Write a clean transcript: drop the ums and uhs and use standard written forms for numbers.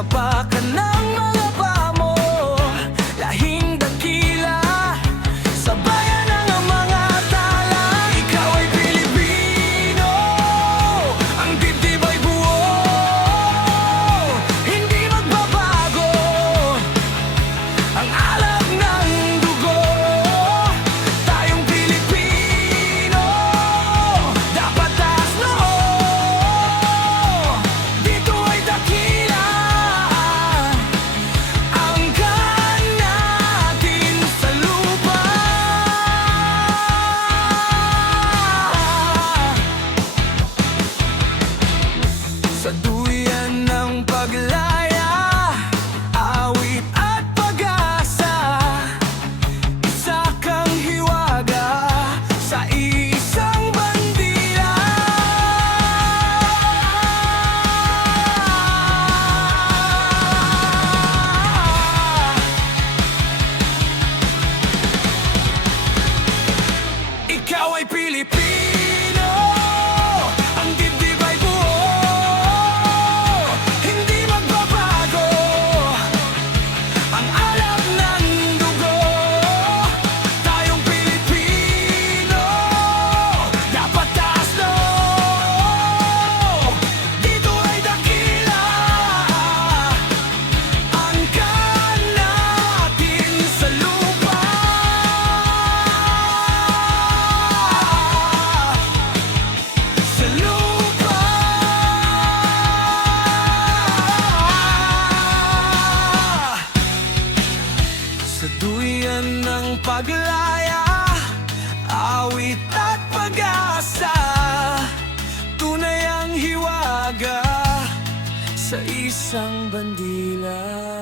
tapakan ng mga paa mo. Lahing dakila sa bayan ng mga tala. Ikaw ay Pilipino, ang dibdib ay buo, hindi magbabago ang alab ng dugo. Tayong Pilipino, dapat taas noo. Dito ay dakila angkan natin sa lupa. Sa duyan ng paglaya, awit at pag-asa, isa kang hiwaga sa isang bandila. Ikaw ay Pilipino, ang dibdib ay buo, hindi magbabago ang alab ng dugo. Tayong Pilipino, dapat taas noo. Dito ay dakila angkan natin sa lupa. Sa lupa. Sa duyan ng paglaya, awit at pag-asa, tunay ang hiwaga sa isang bandila.